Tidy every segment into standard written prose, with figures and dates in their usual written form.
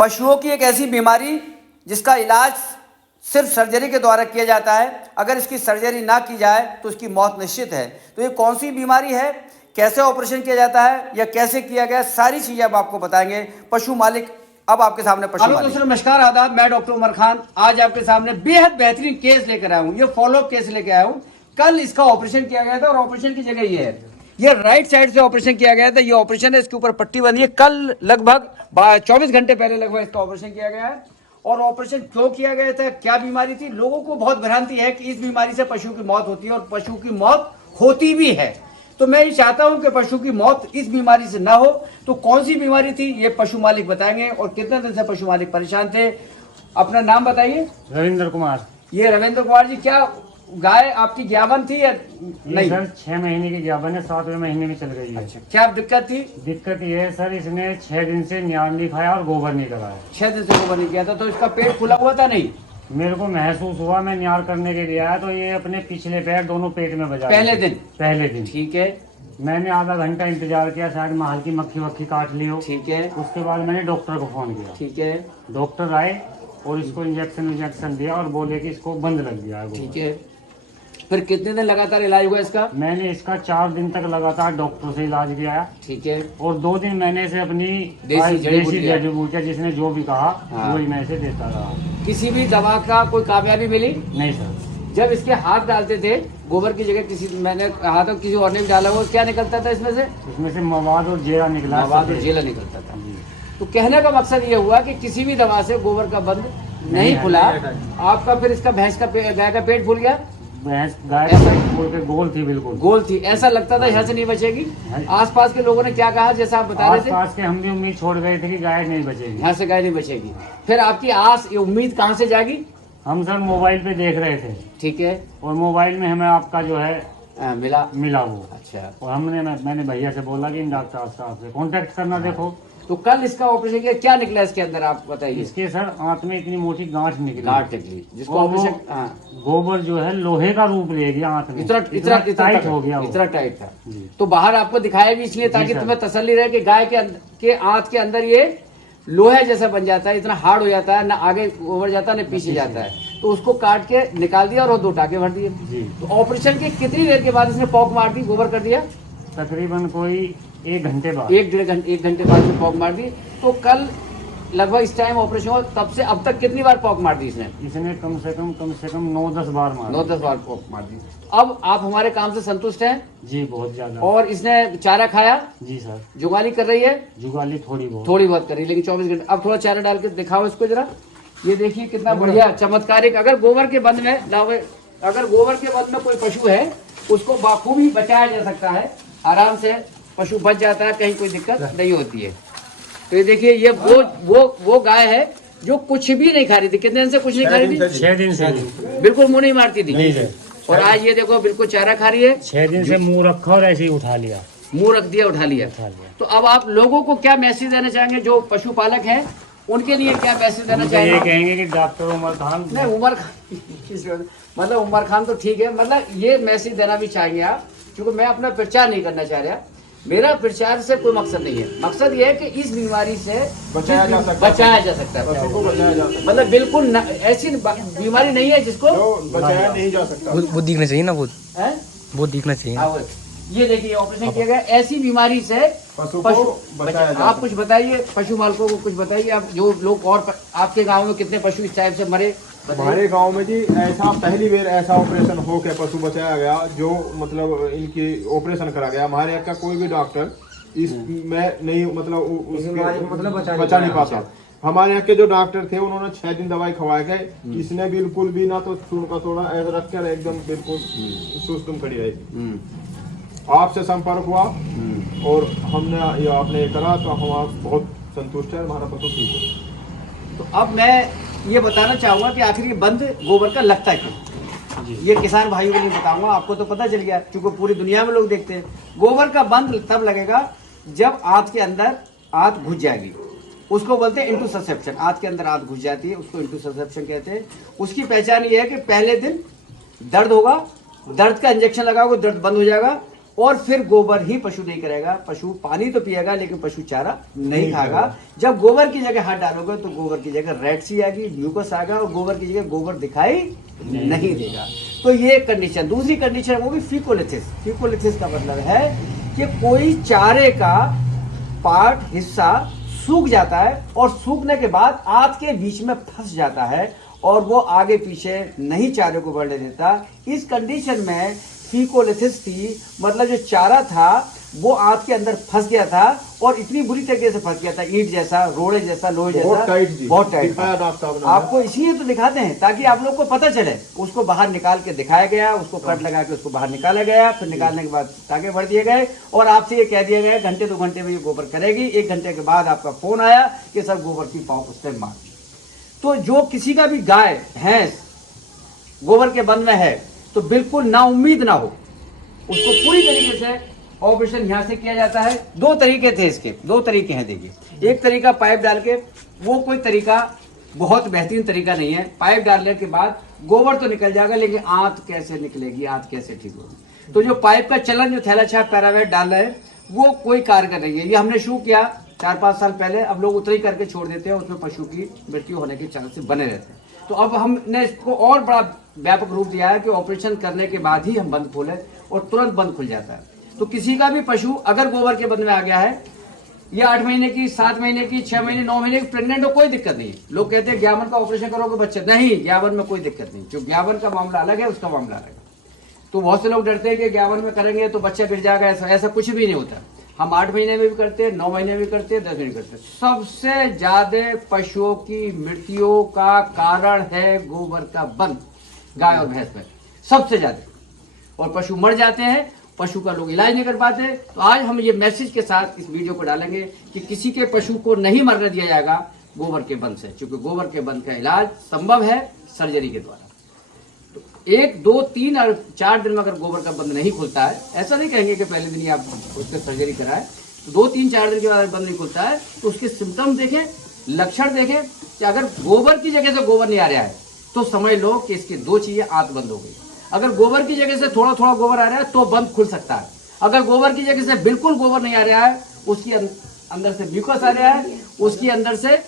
पशुओं की एक ऐसी बीमारी जिसका इलाज सिर्फ सर्जरी के द्वारा किया जाता है। अगर इसकी सर्जरी ना की जाए तो इसकी मौत निश्चित है। तो ये कौन सी बीमारी है, कैसे ऑपरेशन किया जाता है या कैसे किया गया, सारी चीज़ें अब आपको बताएंगे पशु मालिक। अब आपके सामने पशु मालिक। दोस्तों नमस्कार, आदाब। मैं डॉक्टर उमर खान आज आपके सामने बेहद बेहतरीन केस लेकर आया हूँ। ये फॉलोअप केस लेकर आया हूँ। कल इसका ऑपरेशन किया गया था और ऑपरेशन की जगह ये है, ये राइट साइड से ऑपरेशन किया गया था। ये ऑपरेशन है, इसके ऊपर पट्टी बनी है। कल लगभग 24 घंटे पहले लगभग इसका ऑपरेशन किया गया है। और ऑपरेशन क्यों किया गया था, क्या बीमारी थी? लोगों को बहुत भ्रांति है कि इस बीमारी से पशु की मौत होती है और पशु की मौत होती भी है। तो मैं ये चाहता हूं कि पशु की मौत इस बीमारी से ना हो। तो कौन सी बीमारी थी ये पशु मालिक बताएंगे और कितने दिन से पशु मालिक परेशान थे। अपना नाम बताइए। रविंद्र कुमार। ये रविंद्र कुमार जी, क्या गाय आपकी ज्ञापन थी या नहीं? सर 6 महीने की ज्ञापन है, 7वें महीने में चल गई है। अच्छा, क्या दिक्कत थी? दिक्कत ये है सर, इसने 6 दिन से न्यार नहीं खाया और गोबर नहीं कराया। 6 दिन से गोबर नहीं किया था तो इसका पेट फुला हुआ था? नहीं, मेरे को महसूस हुआ, मैं न्यार करने के लिए आया तो ये अपने पिछले पैर दोनों पेट में बजा। पहले दिन ठीक है। मैंने आधा घंटा इंतजार किया, शायद महल की मक्खी वक्खी काट ली हो। ठीक है। उसके बाद मैंने डॉक्टर को फोन किया। ठीक है। डॉक्टर आए और इसको इंजेक्शन दिया और बोले कि इसको बंद लग गया है। ठीक है। फिर कितने दिन लगातार इलाज हुआ इसका? मैंने इसका 4 दिन तक लगातार डॉक्टर से इलाज किया। ठीक है। और 2 दिन मैंने इसे अपनी देसी जड़ी बूटियां जिसने जो भी कहा वही मैं इसे देता रहा। किसी भी दवा का कोई कामयाबी मिली? नहीं सर। जब इसके हाथ डालते थे गोबर की जगह, किसी मैंने कहा था किसी और ने भी डाला, वो क्या निकलता था इसमें से? इसमें से मवाद और जेला निकला। मवाद और जेला निकलता था। तो कहने का मकसद ये हुआ कि किसी भी दवा से गोबर का बंद नहीं खुला आपका। फिर इसका भैंस का गाय का पेट फूल गया। भैंस गाय गोल थी, बिल्कुल गोल थी। ऐसा लगता था यहाँ से नहीं बचेगी। आसपास के लोगों ने क्या कहा, जैसा आप बता रहे थे? आसपास के हम भी उम्मीद छोड़ गए थे कि गाय नहीं बचेगी, यहाँ से गाय नहीं बचेगी। फिर आपकी आस, ये उम्मीद कहाँ से जागी? हम सर मोबाइल पे देख रहे थे। ठीक है। और मोबाइल में हमें आपका जो है मिला वो। अच्छा। और मैंने भैया से बोला कि इन डॉक्टर साहब से कांटेक्ट करना। देखो तो कल इसका ऑपरेशन किया, क्या निकला इसके अंदर आप बताइए। इसके सर आंत में इतनी मोटी गांठ निकली, जिसको ऑपरेशन, गोबर जो है लोहे का रूप ले गया आंत में। इतना टाइट हो गया, इतना टाइट था। तो बाहर आपको दिखाया भी इसलिए ताकि तुम्हें तसल्ली रहे कि गाय के आंत के अंदर ये लोहे जैसा बन जाता है, इतना हार्ड हो जाता है, ना आगे ओवर जाता है ना पीछे जाता है। तो उसको काट के निकाल दिया और 2 टाके भर दिए। तो ऑपरेशन के कितनी देर के बाद इसने पॉक मार दी, गोबर कर दिया? तकरीबन कोई 1 घंटे बाद, 1 घंटे बाद में पॉक मार दी। तो कल लगभग इस टाइम ऑपरेशन हुआ, तब से अब तक कितनी बार पॉक मार दी इसने? इसने कम से कम 9-10 बार मारा। 9-10 बार पॉक मार दी। अब आप हमारे काम से संतुष्ट हैं? जी बहुत ज्यादा। और इसने चारा खाया? जी सर। जुगाली कर रही है? जुगाली थोड़ी बहुत कर रही है, लेकिन 24 घंटे। अब थोड़ा चारा डाल के दिखाओ इसको जरा। ये देखिए कितना बढ़िया चमत्कारिक। अगर गोबर के बंद में कोई पशु है उसको बाखूबी बचाया जा सकता है, आराम से पशु बच जाता है, कहीं कोई दिक्कत नहीं होती है। तो ये देखिए, ये वो गाय है जो कुछ भी नहीं खा रही थी। कितने दिन से कुछ नहीं खा रही थी? 6 दिन से बिल्कुल मुंह नहीं मारती थी। और आज ये देखो बिल्कुल चारा खा रही है। 6 दिन से मुंह रखा और ऐसे ही उठा लिया, मुंह रख दिया, उठा लिया। तो अब आप लोगों को क्या मैसेज देना चाहेंगे, जो पशुपालक हैं उनके लिए क्या मैसेज देना चाहेंगे? ये कहेंगे कि डॉक्टर उमर खान, नहीं उमर खान मतलब उमर खान तो ठीक है, मतलब ये मैसेज देना भी चाहेंगे आप, क्योंकि मैं अपना प्रचार नहीं करना चाह रहा। मेरा प्रचार से कोई मकसद नहीं है। मकसद ये है कि इस बीमारी से बचाया जा सकता है। मतलब बिल्कुल ऐसी बीमारी नहीं है जिसको बचाया नहीं जा सकता। वो दिखना चाहिए ना, वो दिखना चाहिए। ये देखिए ऑपरेशन किया गया ऐसी बीमारी से पशु बचाया जा। आप कुछ बताइए, पशु मालकों को कुछ बताइए। आप जो लोग, और आपके गांव में कितने पशु इस टाइप से मरे? हमारे गांव में जी ऐसा पहली बार ऐसा ऑपरेशन हो के पशु बचाया गया, जो मतलब इनकी ऑपरेशन करा गया। हमारे यहाँ का कोई भी डॉक्टर इसमें नहीं, मतलब बचा नहीं पाता। हमारे यहाँ के जो डॉक्टर थे उन्होंने 6 दिन दवाई खवाए गए, इसने बिल्कुल भी ना तो सुन का थोड़ा ऐसा रख कर एकदम बिल्कुल सुस्तुम खड़ी रही। आपसे संपर्क हुआ और हमने आपने करा तो हम बहुत संतुष्ट है, हमारा पशु ठीक है। तो अब मैं ये बताना चाहूंगा कि आखिर ये बंद गोबर का लगता क्यों। ये किसान भाइयों को नहीं बताऊंगा, आपको तो पता चल गया क्योंकि पूरी दुनिया में लोग देखते हैं। गोबर का बंद तब लगेगा जब आंत के अंदर आंत घुस जाएगी, उसको बोलते हैं इंटूससेप्शन। आंत के अंदर आंत घुस जाती है, उसको इंटूससेप्शन कहते हैं। उसकी पहचान ये है कि पहले दिन दर्द होगा, दर्द का इंजेक्शन लगाओगे, दर्द बंद हो जाएगा। और फिर गोबर ही पशु नहीं करेगा। पशु पानी तो पिएगा लेकिन पशु चारा नहीं खाएगा। जब गोबर की जगह हाथ डालोगे तो गोबर की जगह रेड सी आएगी, ग्लूकोस आएगा और गोबर की जगह गोबर दिखाई नहीं देगा। तो ये कंडीशन। दूसरी कंडीशन वो भी फीकोलिथिस। फीकोलिथिस का मतलब है कि कोई चारे का पार्ट हिस्सा सूख जाता है और सूखने के बाद आंत के बीच में फंस जाता है और वो आगे पीछे नहीं चारे को बढ़ने देता। इस कंडीशन में फीकोलिथिस थी, मतलब जो चारा था वो आंत के अंदर फंस गया था और इतनी बुरी तरीके से फंस गया था, ईंट जैसा, रोड़े जैसा, लोहे जैसा, बहुत टाइट जी, बहुत टाइट। दिखाया डॉक्टर साहब ने। आपको इसलिए तो दिखाते हैं ताकि आप लोग को पता चले। उसको बाहर निकाल के दिखाया गया, उसको कट लगा के उसको बाहर निकाला गया, फिर निकालने के बाद टाके भर दिए गए और आपसे ये कह दिया गया घंटे 2 घंटे में ये गोबर करेगी। 1 घंटे के बाद आपका फोन आया कि सब गोबर की पाँव उसने मार। तो जो किसी का भी गाय भैंस गोबर के बंद में है तो बिल्कुल ना उम्मीद ना हो, उसको पूरी तरीके से ऑपरेशन यहाँ से किया जाता है। 2 तरीके थे इसके, 2 तरीके हैं। देखिए, एक तरीका पाइप डाल के, वो कोई तरीका बहुत बेहतरीन तरीका नहीं है। पाइप डालने के बाद गोबर तो निकल जाएगा लेकिन आंत कैसे निकलेगी, आंत कैसे ठीक होगी। तो जो पाइप का चलन जो थैलाछाप पैरावेट डाल रहे हैं वो कोई कारगर नहीं है। ये हमने शुरू किया 4-5 साल पहले। अब लोग उतरी करके छोड़ देते हैं, उसमें पशु की मृत्यु होने के चांसेस बने रहते हैं। तो अब हमने इसको और बड़ा व्यापक रूप दिया है कि ऑपरेशन करने के बाद ही हम बंद खोलें और तुरंत बंद खुल जाता है। तो किसी का भी पशु अगर गोबर के बंद में आ गया है, या 8 महीने की, 7 महीने की, 6 महीने, 9 महीने की प्रेग्नेंट हो, कोई दिक्कत नहीं है। लोग कहते हैं 51 का ऑपरेशन करोगे बच्चे, नहीं, 51 में कोई दिक्कत नहीं। जो 51 का मामला अलग है, उसका मामला अलग है। तो बहुत से लोग डरते हैं कि 51 में करेंगे तो बच्चा गिर जाएगा, ऐसा कुछ भी नहीं होता। हम 8 महीने में भी करते हैं, 9 महीने में भी करते हैं, 10 महीने करते हैं। सबसे ज्यादा पशुओं की मृत्यु का कारण है गोबर का बंद, गाय और भैंस में सबसे ज्यादा। और पशु मर जाते हैं, पशु का लोग इलाज नहीं कर पाते। तो आज हम ये मैसेज के साथ इस वीडियो को डालेंगे कि किसी के पशु को नहीं मरने दिया जाएगा गोबर के बंद से, क्योंकि गोबर के बंद का इलाज संभव है सर्जरी के द्वारा। तो 1, 2, 3 और 4 दिन में अगर गोबर का बंद नहीं खुलता है, ऐसा नहीं कहेंगे कि पहले दिन ही आप उससे सर्जरी कराएं, तो 2, 3, 4 दिन के बाद बंद नहीं खुलता है तो उसके सिम्टम्स देखें, लक्षण देखें कि अगर गोबर की जगह से गोबर नहीं आ रहा है तो समझ लो कि इसकी 2 चीजें, आंत बंद हो गई। अगर गोबर की जगह से थोड़ा थोड़ा गोबर आ रहा है तो बंद खुल सकता है। अगर गोबर की जगह से बिल्कुल गोबर नहीं आ रहा है, उसकी अंदर से म्यूकस आ रहा है, उसकी अंदर से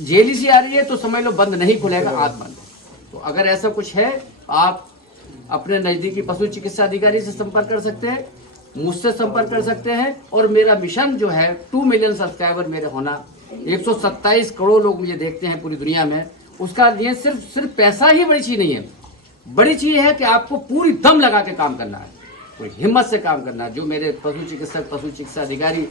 जेली सी आ रही है, तो समझ लो बंद नहीं खुलेगा, आंत बंद है। तो अगर ऐसा कुछ है, आप अपने नजदीकी पशु चिकित्सा अधिकारी से संपर्क कर सकते हैं, मुझसे संपर्क कर सकते हैं। और मेरा मिशन जो है 2 मिलियन सब्सक्राइबर मेरे होना, 127 करोड़ लोग मुझे देखते हैं पूरी दुनिया में, उसका ये सिर्फ पैसा ही बड़ी चीज नहीं है। बड़ी चीज है कि आपको पूरी दम लगा के काम करना है, पूरी हिम्मत से काम करना है। जो मेरे पशु चिकित्सक, पशु चिकित्सा अधिकारी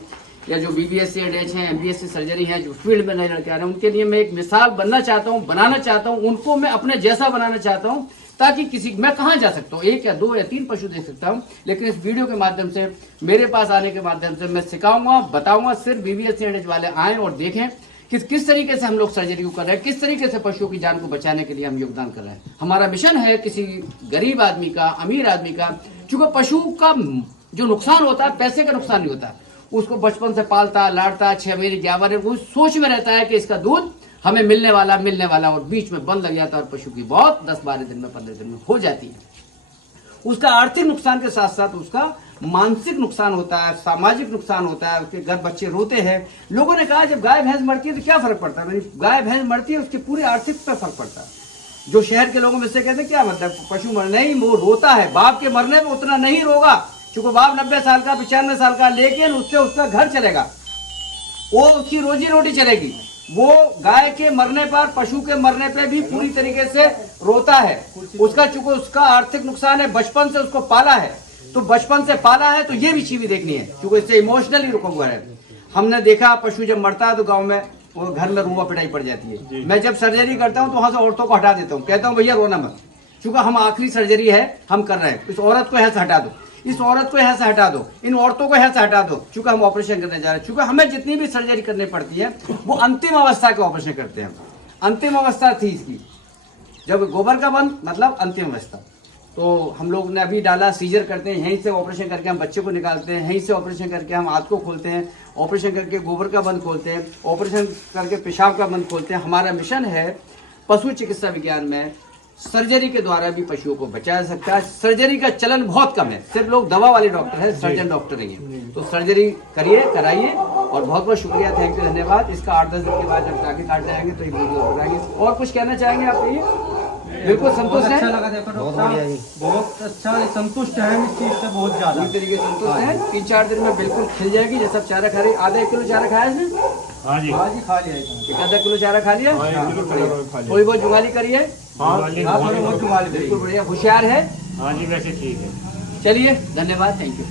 या जो BBSc एडएच हैं, MBSc सर्जरी हैं, जो फील्ड में नए लड़के आ रहे हैं, उनके लिए मैं एक मिसाल बनना चाहता हूँ, बनाना चाहता हूँ, उनको मैं अपने जैसा बनाना चाहता हूँ, ताकि किसी, मैं कहाँ जा सकता हूँ, 1 या 2 या 3 पशु देख सकता हूँ, लेकिन इस वीडियो के माध्यम से, मेरे पास आने के माध्यम से मैं सिखाऊंगा, बताऊंगा। सिर्फ BBSc एडएच वाले आए और देखें कि किस तरीके से हम लोग सर्जरी को कर रहे हैं, किस तरीके से पशुओं की जान को बचाने के लिए हम योगदान कर रहे हैं। हमारा मिशन है किसी गरीब आदमी का, अमीर आदमी का, क्योंकि पशु का जो नुकसान होता है पैसे का नुकसान नहीं होता, उसको बचपन से पालता, लाड़ता, 6 महीने 11 वो सोच में रहता है कि इसका दूध हमें मिलने वाला, और बीच में बंद लग जाता है और पशु की मौत 10-12 दिन में, 15 दिन में हो जाती है। उसका आर्थिक नुकसान के साथ साथ उसका मानसिक नुकसान होता है, सामाजिक नुकसान होता है, उसके घर बच्चे रोते हैं। लोगों ने कहा जब गाय भैंस मरती है तो क्या फर्क पड़ता है, गाय भैंस मरती है उसकी पूरी आर्थिक पर फर्क पड़ता है। जो शहर के लोगों में से कहते हैं क्या मतलब पशु मर, नहीं, वो रोता है, बाप के मरने में उतना नहीं रोगा, क्योंकि बाप 90 साल का, 95 साल का, लेकिन उससे उसका घर चलेगा, वो उसकी रोजी रोटी चलेगी। वो गाय के मरने पर, पशु के मरने पे भी पूरी तरीके से रोता है। उसका चूंकि उसका आर्थिक नुकसान है, बचपन से उसको पाला है, तो बचपन से पाला है तो ये भी चीज भी देखनी है, क्योंकि इससे इमोशनली रुका हुआ है। हमने देखा पशु जब मरता है तो गांव में वो घर में रुआ पिटाई पड़ जाती है। मैं जब सर्जरी करता हूं तो वहां से औरतों को हटा देता हूं, कहता हूं भैया रोना मत, क्योंकि हम आखिरी सर्जरी है हम कर रहे हैं, इस औरत को यहाँ से हटा दो, इस औरत को यहाँ से हटा दो, इन औरतों को यहाँ से हटा दो, क्योंकि हम ऑपरेशन करने जा रहे हैं। क्योंकि हमें जितनी भी सर्जरी करनी पड़ती है वो अंतिम अवस्था के ऑपरेशन करते हैं। अंतिम अवस्था थी इसकी, जब गोबर का बंद मतलब अंतिम अवस्था। तो हम लोग ने अभी डाला, सीजर करते हैं, यहीं से ऑपरेशन करके हम बच्चे को निकालते हैं, यहीं से ऑपरेशन करके हम हाथ को खोलते हैं, ऑपरेशन करके गोबर का बंद खोलते हैं, ऑपरेशन करके पेशाब का बंद खोलते हैं। हमारा मिशन है पशु चिकित्सा विज्ञान में सर्जरी के द्वारा भी पशुओं को बचाया जा सकता है। सर्जरी का चलन बहुत कम है, सिर्फ लोग दवा वाले डॉक्टर हैं, सर्जन डॉक्टर नहीं है। तो सर्जरी करिए, कराइए। और बहुत बहुत शुक्रिया, थैंक यू, धन्यवाद। इसका 8-10 दिन के बाद जब टाके काटने आएंगे तो ये वीडियो बनाएंगे। और कुछ कहना चाहेंगे आप? ये बिल्कुल संतुष्ट है, अच्छा लगा देखो डॉक्टर साहब, बहुत अच्छा संतुष्ट है हम इस चीज से बहुत ज्यादा। पूरी तरीके से संतुष्ट है। 3-4 दिन में बिल्कुल खिल जाएगी। जैसा चारा खा रही, आधा 1 किलो चारा खाया इसने? हाँ जी, आज ही खा लिया था। 1 किलो चारा खा लिया। थोड़ी बहुत जुगाली करिए, वाली हाँ, थोड़ी बहुत जुगाली बिल्कुल बढ़िया, होशियार है। हाँ जी, वैसे ठीक है। चलिए, धन्यवाद, थैंक यू।